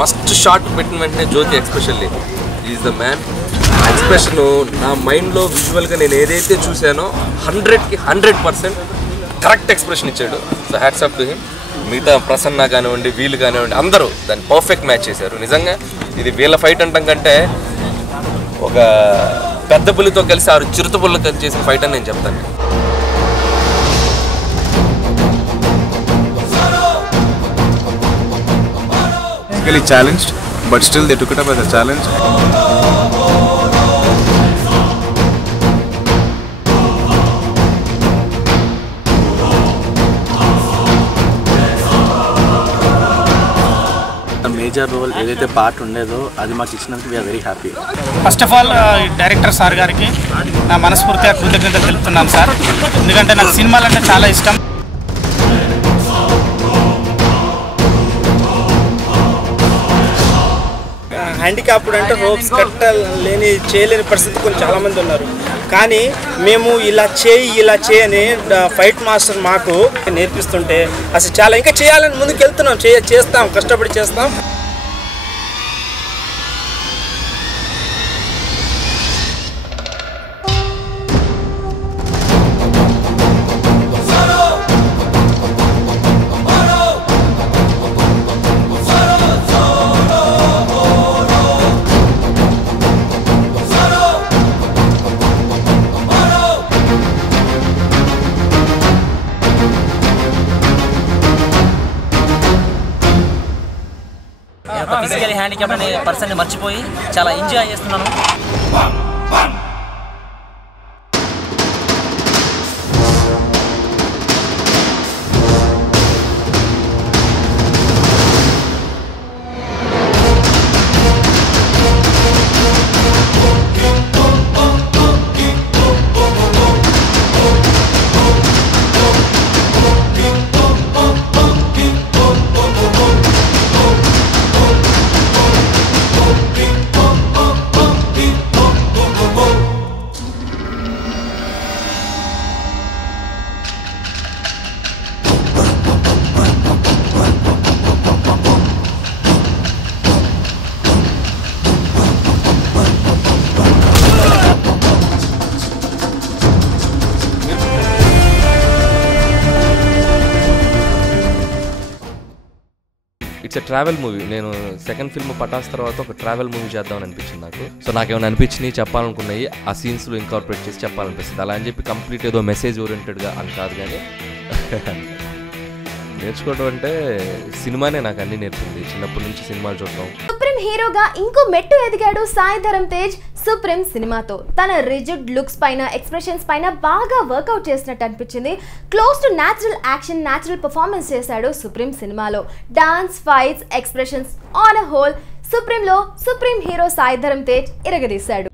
First shot పెట్టిన వెంటనే Jyothi especially is the man. Expression నా మైండ్లో విజువల్గా నేను ఏదైతే చూశానో 100కి 100% కరెక్ట్ ఎక్స్ప్రెషన్ ఇచ్చాడు. So hats off to him. మిగతా ప్రసన్న కానివ్వండి, వీళ్ళు కానివ్వండి, అందరూ దాన్ని పర్ఫెక్ట్ మ్యాచ్ చేశారు. నిజంగా ఇది వీళ్ళ ఫైట్ అంటాం కంటే ఒక పెద్ద పులితో కలిసి 6 చిరుత పుల్లతో కలిసి చేసిన ఫైట్ అని నేను చెప్తాను. Physically challenged, but still they took it up as a challenge. Major role ఏదైతే పార్ట్ ఉండేదో అది మాకు ఇచ్చినందుకు we are very happy. First of all director sir గారికి నా మనస్ఫూర్తిగా కృతజ్ఞతలు తెలుపుతున్నాను సార్. ఎందుకంటే నాకు సినిమాలు అంటే చాలా ఇష్టం. హ్యాండిక్యాప్డ్ అంటే రోప్స్ కట్టలేని చేయలేని పరిస్థితి కొంచెం చాలామంది ఉన్నారు. కానీ మేము ఇలా చేయని ఫైట్ మాస్టర్ మాకు నేర్పిస్తుంటే అసలు చాలా ఇంకా చేయాలని ముందుకు వెళ్తున్నాం. చేస్తాం, కష్టపడి చేస్తాం. ఫిజికలీ హ్యాండిక్యాప్ అనే పర్సన్ని మర్చిపోయి చాలా ఎంజాయ్ చేస్తున్నాను. It's a travel movie. నేను సెకండ్ ఫిల్మ్ పటాస్ తర్వాత ఒక ట్రావెల్ మూవీ చేద్దామని అనిపించింది నాకు. సో నాకేమైనా అనిపించినాయి చెప్పాలనుకున్నాయి ఆ సీన్స్లో ఇంకార్పొరేట్ చేసి చెప్పాలనిపిస్తుంది. అలా అని చెప్పి కంప్లీట్ ఏదో మెసేజ్ ఓరియంటెడ్గా అని కాదు, కానీ నేర్చుకోవడం అంటే సినిమానే నాకు అన్ని నేర్పింది. చిన్నప్పటి నుంచి సినిమాలు చూడటం. సుప్రీం హీరోగా ఇంకో మెట్టు ఎదిగాడు సాయి ధరమ్ తేజ్ సుప్రీం సినిమాతో. తన రిజిడ్ లుక్స్ పైన, ఎక్స్ప్రెషన్స్ పైన బాగా వర్కౌట్ చేసినట్టు అనిపించింది. Close to natural action, natural performance చేశాడు సుప్రీం సినిమాలో. Dance, fights, expressions on a whole సుప్రీంలో సుప్రీం హీరో సాయి ధరమ్ తేజ్ ఇరగదీశాడు.